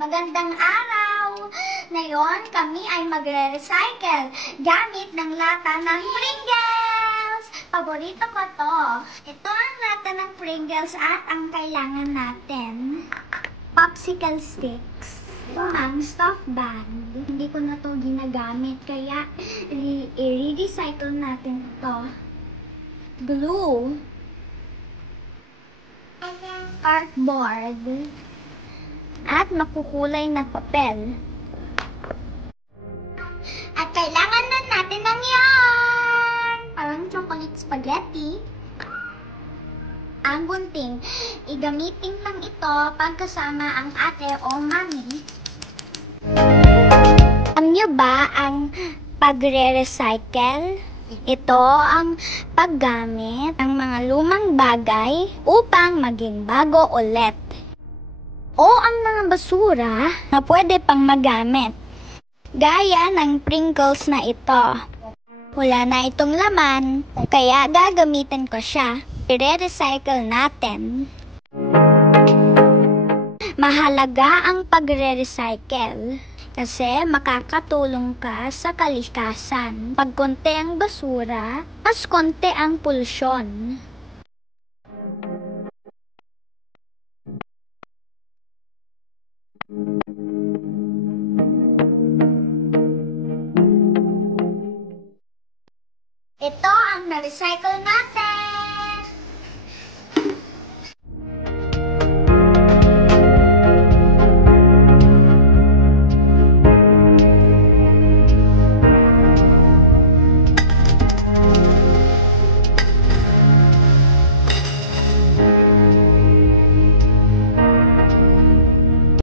Magandang araw! Ngayon, kami ay magre-recycle gamit ng lata ng Pringles! Paborito ko to. Ito ang lata ng Pringles at ang kailangan natin. Popsicle sticks. Ito ang stuffed band. Hindi ko na to ginagamit, kaya i-recycle natin ito. Glue. Cardboard. At makukulay na papel. At kailangan na natin ng yarn! Parang chocolate spaghetti. Ang gunting, igamitin lang ito pagkasama ang ate o mami. Alam niyo ba ang pagre-recycle? Ito ang paggamit ng mga lumang bagay upang maging bago ulit. O ang mga basura na pwede pang magamit. Gaya ng Pringles na ito. Wala na itong laman, kaya gagamitin ko siya. I-recycle natin. Mahalaga ang pagre-recycle kasi makakatulong ka sa kalikasan. Pag konti ang basura, mas konti ang polusyon. Ito ang na-recycle na